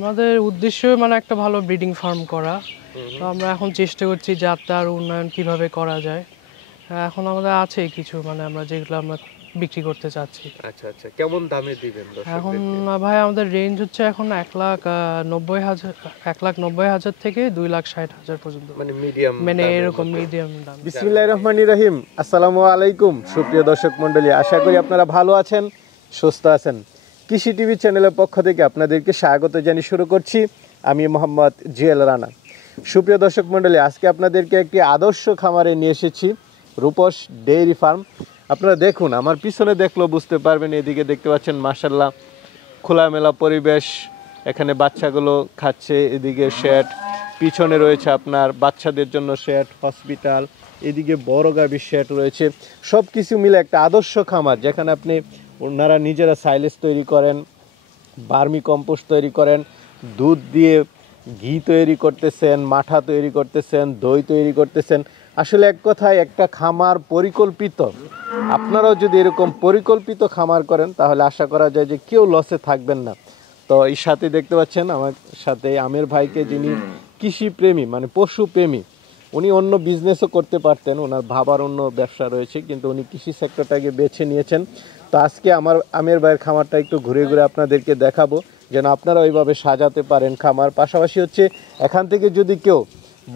আমাদের উদ্দেশ্য মানে একটা ভালো ব্রিডিং ফার্ম করা। তো আমরা এখন চেষ্টা করছি যাত্রার উন্নয়ন কিভাবে করা যায়। এখন আমাদের আছে কিছু মানে আমরা যেগুলো আমরা বিক্রি করতে চাচ্ছি। আচ্ছা আচ্ছা, কেমন দামে দিবেন এখন দর্শকদেরকে? ভাই আমাদের রেঞ্জ হচ্ছে এখন 1,90,000 1,90,000 থেকে 2,60,000 পর্যন্ত, মানে মিডিয়াম মানে দামের এরকম মধ্যে। মিডিয়াম দাম। বিসমিল্লাহির রহমানির রহিম। আসসালামু আলাইকুম সুপ্রিয় দর্শক মণ্ডলী, আশা করি আপনারা ভালো আছেন, সুস্থ আছেন। কৃষি টিভি চ্যানেলের পক্ষ থেকে আপনাদেরকে স্বাগত জানিয়ে শুরু করছি আমি মোহাম্মদ জুয়েল রানা। সুপ্রিয় দর্শক মণ্ডলী, আজকে আপনাদেরকে একটি আদর্শ খামারে নিয়ে এসেছি, রূপস ডেইরি ফার্ম। আপনারা দেখুন, আমার পিছনে দেখলেও বুঝতে পারবেন, এদিকে দেখতে পাচ্ছেন মাশাআল্লাহ খোলামেলা পরিবেশ, এখানে বাচ্চাগুলো খাচ্ছে, এদিকে শেড, পিছনে রয়েছে আপনার বাচ্চাদের জন্য শেড, হসপিটাল, এদিকে বড় গাভীর শেড রয়েছে। সব কিছু মিলে একটা আদর্শ খামার, যেখানে আপনি ওনারা নিজেরা সাইলেজ তৈরি করেন, বার্মি কম্পোস্ট তৈরি করেন, দুধ দিয়ে ঘি তৈরি করতেছেন, মাঠা তৈরি করতেছেন, দই তৈরি করতেছেন। আসলে এক কথায় একটা খামার পরিকল্পিত। আপনারাও যদি এরকম পরিকল্পিত খামার করেন তাহলে আশা করা যায় যে কেউ লসে থাকবেন না। তো এই সাথে দেখতে পাচ্ছেন আমার সাথে আমের ভাইকে, যিনি কৃষি প্রেমী মানে পশু প্রেমী। উনি অন্য বিজনেসও করতে পারতেন, ওনার ভাবার অন্য ব্যবসা রয়েছে, কিন্তু উনি কৃষি সেক্টরটাকে বেছে নিয়েছেন। তো আজকে আমার আমের ভাইয়ের খামারটা একটু ঘুরে ঘুরে আপনাদেরকে দেখাবো, যেন আপনারা ওইভাবে সাজাতে পারেন খামার। পাশাপাশি হচ্ছে এখান থেকে যদি কেউ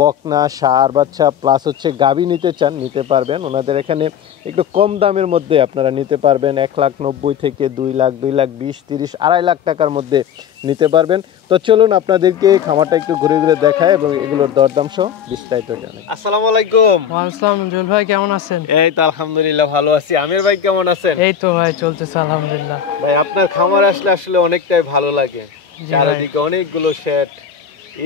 বকনা, ষাঁড় বাচ্চা প্লাস হচ্ছে গাভী নিতে চান, নিতে পারবেন। ওনাদের এখানে একটু কম দামের মধ্যে আপনারা নিতে পারবেন, 1,90,000 থেকে 2 লাখ, 2 লাখ 20, 30, 2.5 লাখ টাকার মধ্যে নিতে পারবেন। তো চলুন আপনাদেরকে খামারটা একটু ঘুরে ঘুরে দেখায় এবং এগুলোর দরদাম সহ বিস্তারিত জানাই। আসসালামু আলাইকুম। ওয়ালাইকুম জুয়েল ভাই, কেমন আছেন? এই তো আলহামদুলিল্লাহ ভালো আছি। আমির ভাই কেমন আছেন? এই তো ভাই চলতেছে আলহামদুলিল্লাহ। ভাই আপনার খামার আসলে আসলে অনেকটাই ভালো লাগে, জি চারিদিকে অনেকগুলো শেড,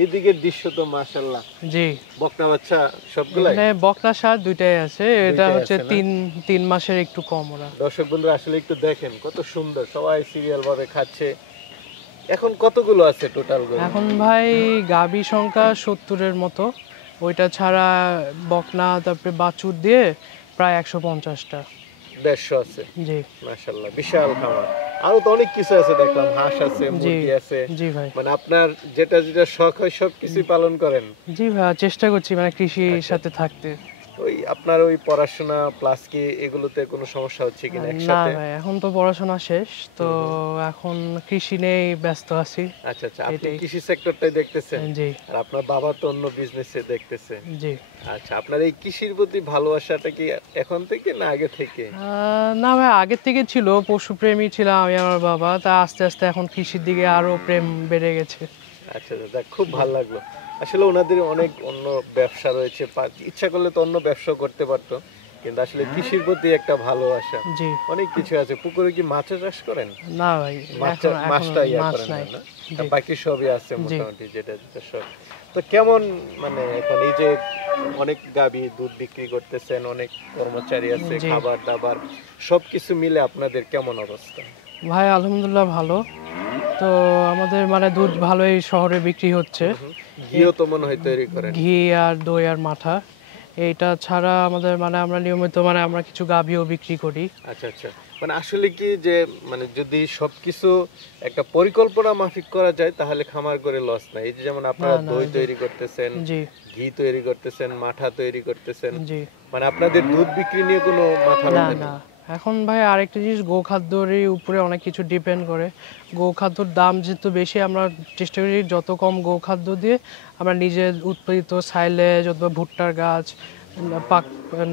এইদিকের দৃশ্য তো মাশাআল্লাহ। জি, বকনা বাচ্চা সবগুলাই? মানে বকনা ষাঁড় দুইটাই আছে। এটা দুইটাই হচ্ছে আছে না? তিন মাসের একটু কম ওরা। দর্শক বন্ধুরা আসলে একটু দেখেন কত সুন্দর, সবাই সিরিয়াল ভাবে খাচ্ছে। এখন কতগুলো আছে টোটাল? এখন ভাই গাভী সংখ্যা 70-এর মতো, ওইটা ছাড়া বকনা তারপরে বাছুর দিয়ে প্রায় 150টা। 150 আছে? জি মাশাআল্লাহ, বিশাল খামার। আরো তো অনেক কিছু আছে, দেখলাম হাঁস আছে, জি মুরগি আছে। জি ভাই। মানে আপনার যেটা যেটা শখ হয় সব কিছুই পালন করেন? জি ভাই, চেষ্টা করছি মানে কৃষির সাথে থাকতে। ওই আপনার ওই পড়াশোনা প্লাস কি এগুলোতে কোনো সমস্যা হচ্ছে কিনা না একসাথে? ভাই, এখন তো পড়াশোনা শেষ, তো এখন কৃষি নিয়েই ব্যস্ত আছি। আচ্ছা আচ্ছা, আপনি এটাই। কৃষি সেক্টরটাই দেখতেছেন? জি আর আপনার বাবা তো অন্য বিজনেসে দেখতেছে। জি। আচ্ছা, আপনার এই কৃষির প্রতি ভালোবাসাটা কি এখন থেকে না আগে থেকে? না ভাই, আগের থেকে ছিল, পশুপ্রেমী ছিলাম আমি আমার বাবা, তা আস্তে আস্তে এখন কৃষির দিকে আরো প্রেম বেড়ে গেছে। আচ্ছা দাদা, খুব ভালো লাগলো। আসলে ওনাদের অনেক অন্য ব্যবসা রয়েছে, ইচ্ছা করলে তো অন্য ব্যবসা করতে পারতো, কিন্তু আসলে কৃষির প্রতি একটা ভালোবাসা। জি। অনেক কিছু আছে। পুকুরে কি মাছ চাষ করেন? না ভাই, এখন মাছটা ইয়া মাছ করেন নাই। না? জি। আর বাকি সবই আছে মোটামুটি, যেটা যেটা সব। তো কেমন মানে এখন এই যে অনেক গাভী দুধ বিক্রি করতেছেন, অনেক কর্মচারী আছে, জি। খাবার দাবার সবকিছু মিলে আপনাদের কেমন অবস্থা? ভাই আলহামদুলিল্লাহ ভালো। তো আমাদের মানে দুধ ভালোই শহরে বিক্রি হচ্ছে। ঘিও তো মনে হয় তৈরি করেন? ঘি আর দই আর মাঠা, এইটা ছাড়া আমাদের মানে আমরা নিয়মিত মানে আমরা কিছু গাভীও বিক্রি করি। আচ্ছা আচ্ছা, মানে আসলে কি যে মানে যদি সবকিছু একটা পরিকল্পনা মাফিক করা যায় তাহলে খামার করে লস নাই। এই যে যেমন আপনারা না, দই জি। তৈরি করতেছেন, জি ঘি তৈরি করতেছেন, মাঠা তৈরি করতেছেন, জি। মানে আপনাদের দুধ বিক্রি নিয়ে কোনো মাথা না ব্যথা না, নেই? এখন ভাই আরেকটা জিনিস, গোখাদ্যের উপরে অনেক কিছু ডিপেন্ড করে। গোখাদ্যর দাম যেহেতু বেশি, আমরা চেষ্টা করি যত কম গোখাদ্য দিয়ে আমরা নিজের উৎপাদিত সাইলেজ অথবা ভুট্টার গাছ, পাক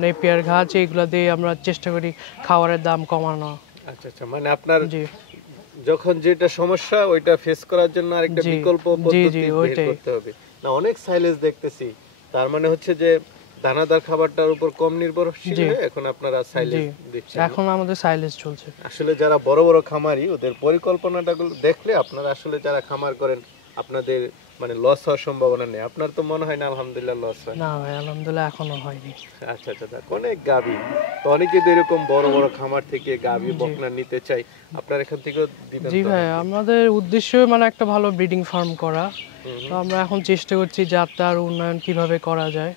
নেপিয়ার গাছ, এইগুলো দিয়ে আমরা চেষ্টা করি খাবারের দাম কমানো। আচ্ছা আচ্ছা, মানে আপনার জি যখন যেটা সমস্যা ওইটা ফেস করার জন্য আরেকটা জি বিকল্প জি পদ্ধতি জি, বের ওইটাই। করতে হবে। না, অনেক সাইলেজ দেখতেছি, তার মানে হচ্ছে যে দানাদার খাবারটার উপর কম নির্ভরশীল জি হয়ে এখন আপনারা জি, সাইলেজ দিচ্ছেন। এখন আমাদের সাইলেজ চলছে। আসলে যারা বড় বড় খামারি, ওদের পরিকল্পনাটা দেখলে আপনারা আসলে যারা খামার করেন আপনাদের মানে লস হওয়ার সম্ভাবনা নেই। আপনার তো মনে হয় না আলহামদুলিল্লাহ লস হয়? না ভাই আলহামদুলিল্লাহ এখনো হয়নি। আচ্ছা আচ্ছা, অনেক গাভী তো অনেকে তো এরকম বড় বড় খামার থেকে গাভী বকনা নিতে চাই, আপনার এখান থেকেও দিবেন জি তো? ভাই, আমাদের উদ্দেশ্য মানে একটা ভালো ব্রিডিং ফার্ম করা। তো আমরা এখন চেষ্টা করছি যাত্রার উন্নয়ন কিভাবে করা যায়।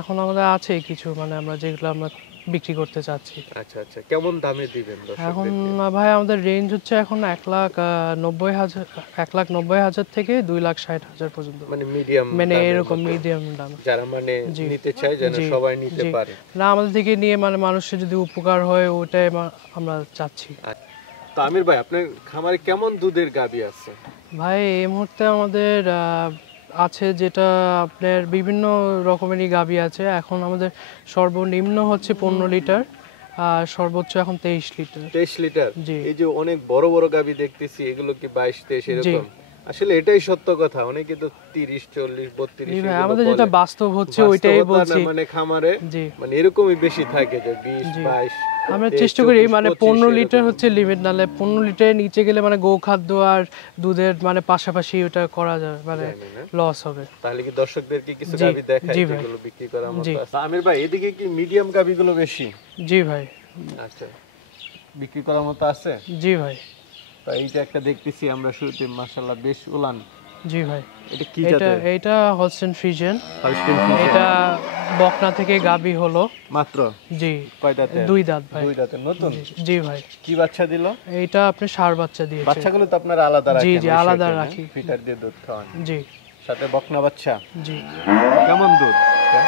এখন আমাদের আছে কিছু মানে আমরা যেগুলো আমরা বিক্রি করতে চাচ্ছি। আচ্ছা আচ্ছা, কেমন দামে দিবেন এখন দর্শকদের? ভাই আমাদের রেঞ্জ হচ্ছে এখন 1,90,000, 1,90,000 থেকে 2,60,000 পর্যন্ত, মানে মিডিয়াম, মানে এরকম মিডিয়াম দাম। যারা মানে জি। নিতে চায় যেন জি, সবাই নিতে জি। পারে। না আমাদের দিকে নিয়ে মানে মানুষের যদি উপকার হয় ওটাই আমরা চাচ্ছি। তো আমির ভাই, আপনার খামারে কেমন দুধের গাভী আছে? ভাই এই মুহূর্তে আমাদের আছে যেটা আপনার বিভিন্ন রকমেরই গাভী আছে। এখন আমাদের সর্বনিম্ন হচ্ছে 15 লিটার আর সর্বোচ্চ এখন 23 লিটার। 23 লিটার? জি। এই যে অনেক বড় বড় গাভী দেখতেছি, এগুলো কি 22-23 এরকম? আসলে এটাই সত্য কথা, অনেকে তো 30, 40, 32 জি ভাই, এগুলো আমাদের বলে। যেটা বাস্তব হচ্ছে ওইটাই বাস্তবতা না, বলছি। মানে খামারে জি। মানে এরকমই বেশি থাকে যে 20, জি। 22। আমরা 23, চেষ্টা করি 24, মানে 25 15 লিটার এরকম। হচ্ছে লিমিট, নাহলে 15 লিটারের নিচে গেলে মানে গোখাদ্য আর দুধের মানে পাশাপাশি ওটা করা যাবে মানে জানি না। লস হবে। তাহলে কি দর্শকদেরকে কিছু জি, গাভী দেখাই জি ভাই। যেগুলো বিক্রি করার মতো জি। আছে? আমির ভাই, এদিকে কি মিডিয়াম গাভীগুলো বেশি? জি ভাই। আচ্ছা, বিক্রি করার মতো আছে? জি ভাই। তো এইটা একটা দেখতেছি আমরা শুরুতে, মাশাআল্লাহ বেশ উলান। জি ভাই। এটা কি এটা জাতের? এটা হলস্টেইন ফ্রিজিয়ান। Holstein Friesian. এটা বকনা থেকে গাবি হলো। মাত্র জি। কয় দাঁতের? 2 দাঁত ভাই। 2 দাঁতের নতুন? জি ভাই। কি বাচ্চা দিল? এইটা আপনি ষাঁড় বাচ্চা দিয়েছে। বাচ্চাগুলো তো আপনারা আলাদা রাখেন? জি, ওই আলাদা সাইডে, না? রাখি। ফিটার দিয়ে দুধ খাওয়ান, জি। সাথে বকনা বাচ্চা। জি। কেমন দুধ?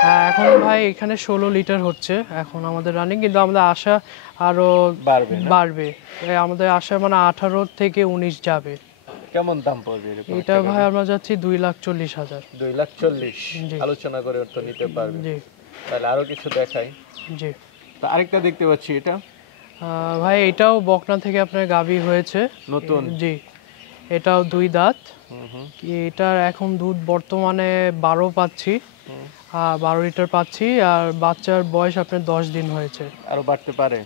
হ্যাঁ, এখন ভাই এখানে 16 লিটার হচ্ছে এখন আমাদের রানিং, কিন্তু আমাদের আশা আরো বাড়বে না? বাড়বে। আমাদের আশা মানে 18 থেকে 19 যাবে। কেমন দাম পড়বে এরকম? এটা ভাই আমরা যাচ্ছি 2,40,000। 2,40,000। জি। আলোচনা করে তো নিতে পারবে। জি। তাহলে আরো কিছু দেখাই। জি। তো আরেকটা দেখতে পাচ্ছি, এটা ভাই এটাও বকনা থেকে আপনার গাভী হয়েছে নতুন? জি। এটাও 2 দাঁত। হুম। এটার এখন দুধ বর্তমানে 12 পাচ্ছি, 12 লিটার পাচ্ছি, আর বাচ্চার বয়স আপনার 10 দিন হয়েছে। আরো বাড়তে পারে?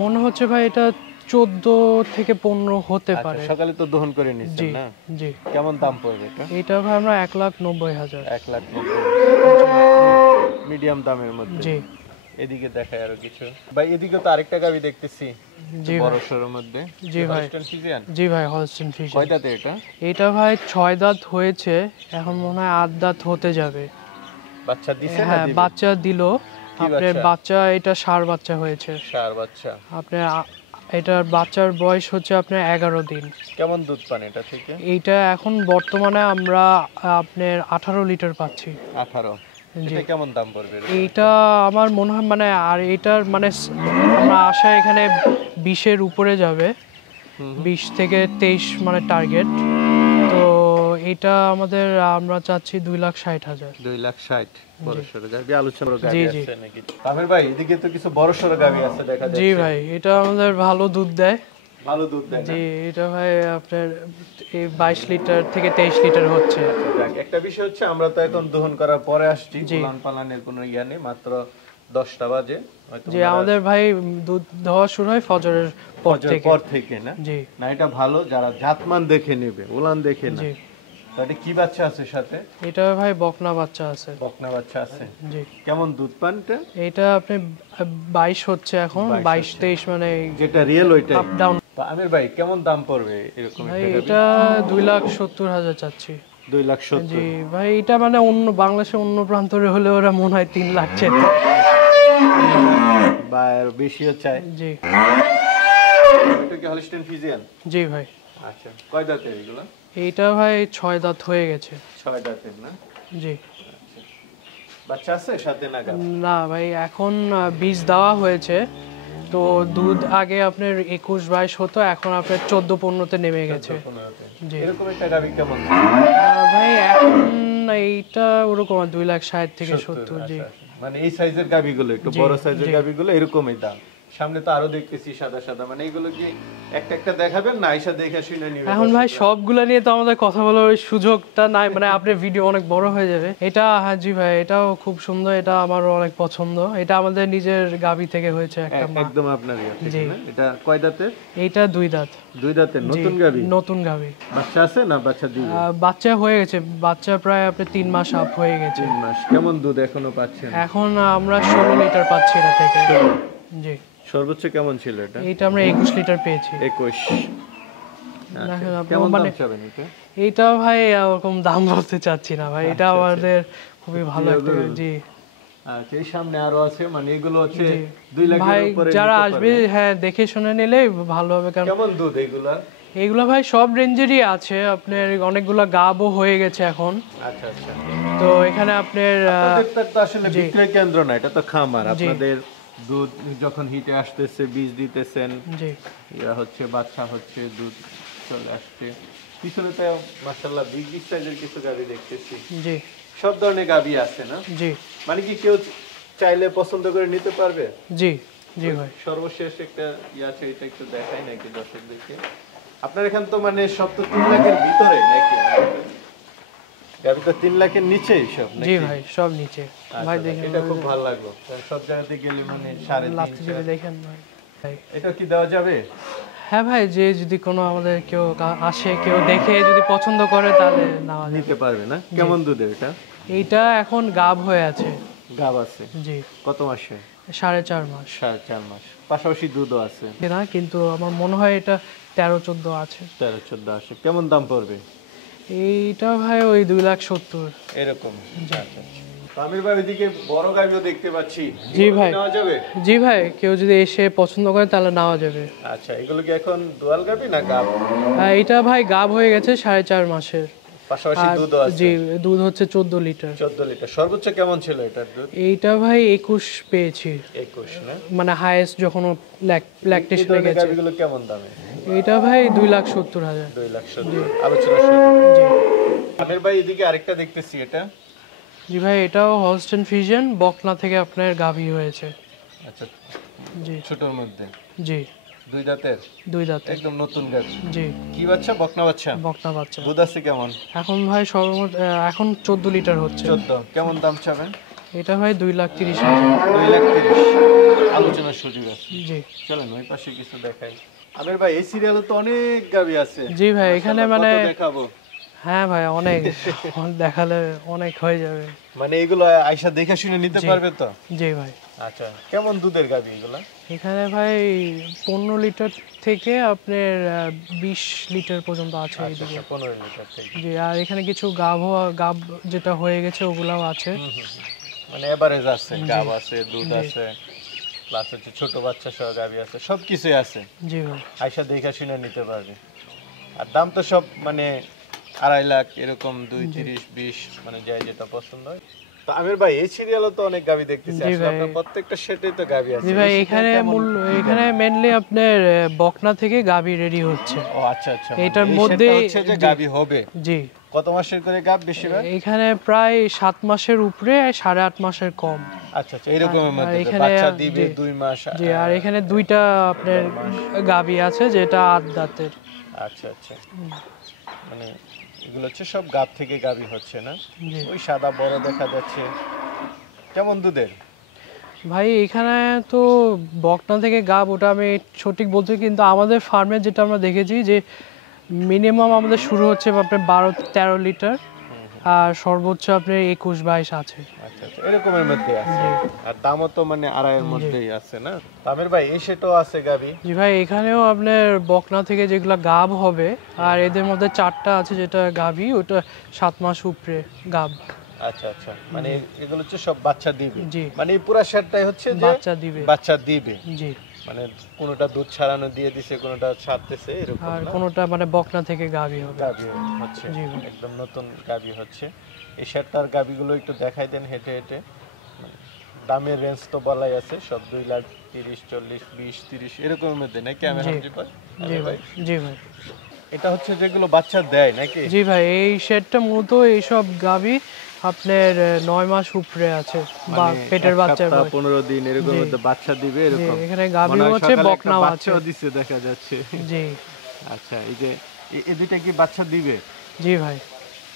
মনে হচ্ছে ভাই এটা 14 থেকে 15 হতে আচ্ছা, পারে। সকালে তো দহন করে নিচ্ছেন জি। না? জি। কেমন দাম পড়বে এটা? এটা ভাই আমরা 1,90,000। 1,90,000 মিডিয়াম দামের মধ্যে। জি। এদিকে দেখাই আরো কিছু। ভাই এদিকে তো আরেকটা গাভী দেখতেছি জি বড় ভাই। সরোর মধ্যে। জি ভাই। Holstein Friesian? জি ভাই, হলস্টেইন ফ্রিজিয়ান। কয় দাঁতে এটা? এটা ভাই 6 দাঁত হয়েছে, এখন মনে হয় 8 দাঁত হতে যাবে। বাচ্চা দিছে না হ্যাঁ, দিবে? বাচ্চা দিল। আপনার বাচ্চা? বাচ্চা এটা ষাঁড় বাচ্চা হয়েছে। ষাঁড় বাচ্চা। আপনার এটার বাচ্চার বয়স হচ্ছে আপনার 11 দিন। কেমন দুধ পান এটা থেকে? এইটা এখন বর্তমানে আমরা আপনার 18 লিটার পাচ্ছি। 18। জি। এটা কেমন দাম পড়বে এরকম? এইটা আমার মনে হয় মানে, আর এটার মানে আমরা আশা এখানে 20-এর উপরে যাবে। 20 থেকে 23 মানে টার্গেট। তো এটা আমাদের আমরা চাচ্ছি 2,60,000। 2,60,000 বড় সরো গাভী। আলোচনা গাভী জি, জি। আছে নাকি? আমির ভাই, এদিকে তো কিছু বড় সরো গাভী আছে দেখা যাচ্ছে। জি ভাই, এটা আমাদের ভালো দুধ দেয়। ভালো দুধ দেয় না? জি, এটা ভাই আপনার এই 22 লিটার থেকে 23 লিটার হচ্ছে। যাক, একটা বিষয় হচ্ছে আমরা তো এখন দহন করার পরে আসছি, জি। উলান পালানের কোনো ইয়া নেই, মাত্র 10টা বাজে। হয়তো যে আমাদের ভাই দুধ দেওয়া শুরু হয় ফজরের পর থেকে। পর থেকে না? জি। না, এটা ভালো যারা জাতমান দেখে নেবে, উলান দেখে না। জি। তো এটা কি বাচ্চা আছে সাথে? এটা ভাই বকনা বাচ্চা আছে। বকনা বাচ্চা আছে। জি। কেমন দুধ পান এটা? এটা আপনি 22 হচ্ছে এখন, 22-23 মানে যেটা রিয়েল ওইটাই। Up down. তো আমির ভাই, কেমন দাম পড়বে এরকম ভাই একটা গাভী? এটা 2,70,000 চাচ্ছি। 2,70,000। জি ভাই, এটা মানে অন্য বাংলাদেশের অন্য প্রান্তরে হলে ওরা মনে হয় 3 লাখ চাই। বা আরো বেশিও চায়। জি। এটা কি হলস্টেইন ফ্রিজিয়ান? জি ভাই। আচ্ছা, কয় দাঁতের এগুলো? এইটা ভাই 6 দাঁত হয়ে গেছে। 6 দাঁতের না? জি। বাচ্চা আছে সাথে না গাভী? না ভাই, এখন বীজ দেওয়া হয়েছে, তো দুধ আগে আপনার 21-22 হতো, এখন আপনার 14-15-তে নেমে গেছে। 15-তে। জি। এরকম একটা গাভী কেমন? ভাই এখন এইটা ওরকম 2,60,000 থেকে 70। জি। আচ্ছা, আচ্ছা। মানে এই সাইজের গাভীগুলো, একটু বড় সাইজের গাভীগুলো এরকমই দাম। সামনে তো আরো দেখতেছি সাদা সাদা, মানে এগুলো কি একটা একটা দেখাবেন না আইসা দেখে শুনে নিবেন? এখন ভাই সবগুলা নিয়ে তো আমাদের কথা বলার ওই সুযোগটা নাই, মানে আপনার ভিডিও অনেক বড় হয়ে যাবে। এটা হ্যাঁ জি ভাই, এটাও খুব সুন্দর, এটা আমারও অনেক পছন্দ। এটা আমাদের নিজের গাভী থেকে হয়েছে একটা মা। একদম আপনার ইয়া থেকে জি। না? এটা কয় দাঁতের? এইটা 2 দাঁত। 2 দাঁতের জি, নতুন গাভী? নতুন গাভী। বাচ্চা আছে না বাচ্চা দিবে? বাচ্চা হয়ে গেছে, বাচ্চা প্রায় আপনার 3 মাস আপ হয়ে গেছে। 3 মাস। কেমন দুধ এখনো পাচ্ছেন? এখন আমরা 16 লিটার পাচ্ছি এটা থেকে। জি। সর্বোচ্চ কেমন ছিল এটা? এইটা আমরা 21 লিটার পেয়েছি। 21। দেখেন আপনি কেমন দাম মানে চাবেন এটা? এইটা ভাই ওরকম দাম বলতে চাচ্ছি না ভাই, এটা আমাদের খুবই ভালো একটা। জি। আচ্ছা এই সামনে আরো আছে, মানে এগুলো হচ্ছে জি। 2 লাখের ভাই উপরে যারা নিতে আসবে পারবে। হ্যাঁ দেখে শুনে নিলেই ভালো হবে, কারণ কেমন দুধ এগুলা? এগুলো ভাই সব রেঞ্জেরই আছে, আপনার অনেকগুলো গাবও হয়ে গেছে এখন। আচ্ছা আচ্ছা। তো এখানে আপনার আপনাদের তো আসলে জি। বিক্রয় কেন্দ্র না, এটা তো খামার। জি। আপনাদের দুধ যখন হিটে আসতেছে বীজ দিতেছেন, জি এরা হচ্ছে বাচ্চা হচ্ছে, দুধ চলে আসছে। পিছনে তো মাশাআল্লাহ বিগ বিগ সাইজের কিছু গাভী দেখতেছি। জি সব ধরনের গাভী আছে না? জি মানে কি কেউ চাইলে পছন্দ করে নিতে পারবে? জি জি ভাই। সর্বশেষ একটা আছে, এটা একটু দেখাই নাকি দর্শকদেরকে। আপনার এখান তো মানে সব তো 3 লাখের ভিতরে নাকি? গাভী তো 3 লাখের নিচেই সব নাকি? জি ভাই সব নিচে। আচ্ছা, ভাই দেখেন এটা খুব ভালো লাগলো, কারণ সব জায়গাতে গেলে মানে 3.5 লাথি দিবে দেখেন ভাই। ভাই এটা কি দেওয়া যাবে? হ্যাঁ ভাই, যে যদি কোনো আমাদের কেউ আসে, কেউ দেখে যদি পছন্দ করে তাহলে নেওয়া যাবে। নিতে পারবে না? কেমন দুধের এটা? এইটা এখন গাব হয়ে আছে। গাব আছে জি কত মাসে? 4.5 মাস 4.5 মাস। পাশাপাশি দুধও আছে। না, কিন্তু আমার মনে হয় এটা 13-14 আছে। 13-14 আসে। কেমন দাম পড়বে? এইটা ভাই ওই 2,70,000 এরকম। আচ্ছা। আমির ভাই ওইদিকে বড় গাভিও দেখতে পাচ্ছি। জি এগুলো কি ভাই। নেওয়া যাবে? জি ভাই, কেউ যদি এসে পছন্দ করে তাহলে নেওয়া যাবে। আচ্ছা, এগুলো কি এখন দোয়াল গাভি না গাব? এটা ভাই গাব হয়ে গেছে 4.5 মাসের। পাশাপাশি আর দুধও আছে। জি, দুধ হচ্ছে 14 লিটার। 14 লিটার। সর্বোচ্চ কেমন ছিল এটার দুধ? এইটা ভাই 21 পেয়েছি, 21 না? মানে হাইয়েস্ট যখন এই ল্যাকটেশনে ধরনের গেছে। গাভিগুলো কেমন দামে? এইটা ভাই 2,70,000। 2,70,000। আলোচনা শুরু। জি আমির ভাই এদিকে আরেকটা দেখতেছি, এটা জি ভাই, এটাও হলস্টেইন ফ্রিজিয়ান, বকনা থেকে আপনার গাভী হয়েছে। আচ্ছা জি ছোটর মধ্যে জি 2 দাঁতের 2 দাঁত। একদম নতুন গাভি। জি কি বাচ্চা? বকনা বাচ্চা। বকনা বাচ্চা। দুধ আছে কেমন? এখন ভাই সর্বমোট এখন 14 লিটার হচ্ছে। 14। কেমন দাম চাবেন? এটা ভাই 2,30,000। 2,30,000। আলোচনার সুযোগ আছে। জি চলেন ওই পাশে কিছু দেখাই। আমির ভাই এই সিরিয়ালে তো অনেক গাভি আছে। জি ভাই, এখানে মাশাআল্লাহ, মানে কত দেখাবো? হ্যাঁ ভাই অনেক দেখালে অনেক হয়ে যাবে। মানে এগুলো আয়সা দেখে শুনে নিতে জি। পারবে তো? জি ভাই, আচ্ছা, কেমন দুধের গাভি এগুলা? এখানে ভাই 15 লিটার থেকে আপনার 20 লিটার পর্যন্ত আছে আচ্ছা, এইদিকে। 15 লিটার থেকে। জি, আর এখানে কিছু গাব যেটা হয়ে গেছে ওগুলাও আছে। মানে এভারেজ আছে, গাব আছে, দুধ আছে, প্লাস হচ্ছে ছোট বাচ্চা সহ গাভি আছে, সবকিছুই আছে। জি ভাই আয়সা দেখে শুনে নিতে পারবে। আর দাম তো সব মানে 2.5 লাখ এরকম, 2, 30, 20, মানে যাই যেটা পছন্দ হয়। তো আমির ভাই এই সিরিয়ালও তো অনেক গাভি দেখতেছি, জি আসলে ভাই। আপনার প্রত্যেকটা সেটেই তো গাভি আছে। জি ভাই, এই এখানে সেটে কেমন এখানে মেনলি আপনার বকনা থেকে গাভী রেডি হচ্ছে। ও আচ্ছা আচ্ছা, এটার মানে এই মধ্যে সেটটা হচ্ছে যে গাভি হবে। জি, কত মাসের করে গাভ বেশিরভাগ? এখানে প্রায় 7 মাসের উপরে, 8.5 মাসের কম। আচ্ছা আচ্ছা, এরকমের মধ্যে তো এখানে বাচ্চা দিবে জি। 2 মাস। জি, আর এখানে দুইটা আপনার গাভী আছে যেটা 8 দাঁতের। আচ্ছা আচ্ছা, মানে এগুলো হচ্ছে সব গাভ থেকে গাভি হচ্ছে না? জি ওই সাদা বড় দেখা যাচ্ছে। কেমন দুধের? ভাই, এখানে তো বকনা থেকে গাব ওটা আমি সঠিক বলতে, কিন্তু আমাদের ফার্মে যেটা আমরা দেখেছি যে মিনিমাম আমাদের শুরু হচ্ছে আপনার 12-13 লিটার, আর সর্বোচ্চ আপনার 21-22 আছে। আচ্ছা আচ্ছা, এরকমের মধ্যে আছে। আর দামও তো মানে 2.5 এর মধ্যেই আছে না? আমির ভাই এই সেটও আছে গাভি? জি ভাই, এখানেও আপনার বকনা থেকে যেগুলো গাব হবে, আর এদের মধ্যে 4টা আছে যেটা গাভী, ওটা 7 মাস উপরে গাব। আচ্ছা আচ্ছা, মানে এগুলো হচ্ছে সব বাচ্চা দিবে? জি, মানে এই পুরো সেটটাই হচ্ছে যে বাচ্চা দিবে। বাচ্চা দিবে। জি, মানে কোনোটা দুধ ছাড়ানো দিয়ে দিছে, কোনোটা ছাড়তেছে, এরকম আর না? কোনোটা মানে বকনা থেকে গাভী হবে। গাভি হচ্ছে, জি ভাই। একদম নতুন গাভি হচ্ছে। এই সেটটার গাভিগুলো একটু দেখাই দেন হেঁটে হেঁটে। মানে দামের রেঞ্জ তো বলাই আছে, সব 2,30,000, 40, 20, 30 এরকমের মধ্যে নাকি? আমি জি। হামজি পাই। জি ভাই, জি ভাই। এটা হচ্ছে যেগুলো বাচ্চা দেয় নাকি? জি ভাই, এই শেডটা মূলত এইসব গাভী আপনার 9 মাস উপরে আছে, বা মানে পেটের এক বাচ্চার সপ্তাহ, বয়স। 15 দিন এরকম জি। মধ্যে বাচ্চা দিবে জি, এরকম। এখানে মনে গাভীও হয় আছে, সকালে একটা বকনাও আছে। বাচ্চাও দিছে দেখা যাচ্ছে। জি আচ্ছা, এই যে এই দুইটা কি বাচ্চা দিবে? জি ভাই,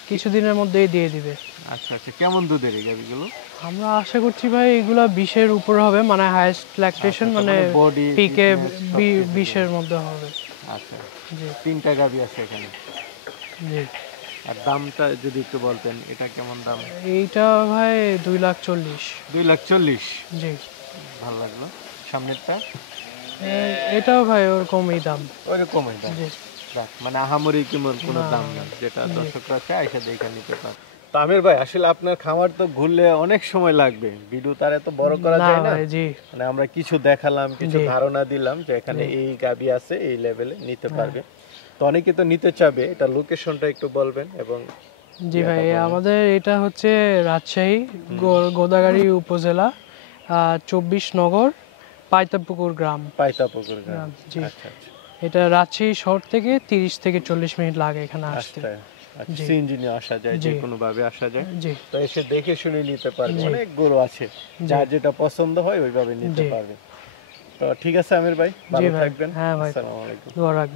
কিছুদিনের মধ্যেই দিয়ে দিবে। আচ্ছা আচ্ছা, কেমন দুধের এই গাভিগুলো? আমরা আশা করছি ভাই এগুলা 20-এর উপরে হবে, মানে হাইয়েস্ট ল্যাকটেশন, আচ্ছা, মানে মানে body, পিকে fitness সবকিছু 20-এর মধ্যে হবে। আচ্ছা, জি 3টা গাভি আছে এখানে। জি, আর দামটা যদি একটু বলতেন, এটা কেমন দাম? এইটা ভাই 2,40,000। 2,40,000। জি, ভালো লাগলো। সামনেরটা এটাও ভাই ওরকমই দাম। ওইরকমই দাম। জি যাক, মানে আহামরি কেমন কোনো না, দাম না, যেটা জি। দর্শকরা চায় এসে দেখে নিতে পারে। তো আমির ভাই আসলে আপনার খামার তো ঘুরলে অনেক সময় লাগবে, ভিডিও তার এত বড় করা যায় না। ভাই, জি মানে আমরা কিছু দেখালাম, কিছু জি। ধারণা দিলাম যে এখানে এই গাবি আছে, এই লেভেলে নিতে পারবে। তো অনেকে তো নিতে চাবে, এটা লোকেশনটা একটু বলবেন এবং জি ভাই, আমাদের এটা হচ্ছে রাজশাহী গোদাগাড়ি উপজেলা 24 নগর পাইতাপুকুর গ্রাম। পাইতাপুকুর গ্রাম। গ্রাম, জি। আচ্ছা আচ্ছা। এটা রাজশাহী শহর থেকে 30 থেকে 40 মিনিট লাগে এখানে আসতে। আচ্ছা, জি। সিএনজি নিয়ে আসা যায়, জি। যে কোনো ভাবে আসা যায়। জি তো এসে দেখে শুনে নিতে পারবে, জি। অনেক গরু আছে, যার যেটা পছন্দ হয় ওইভাবে নিতে জি। পারবে। তো ঠিক আছে আমির ভাই, ভালো জি ভাই, থাকবেন। হ্যাঁ ভাই, আসসালামু আলাইকুম। দোয়া রাখবেন।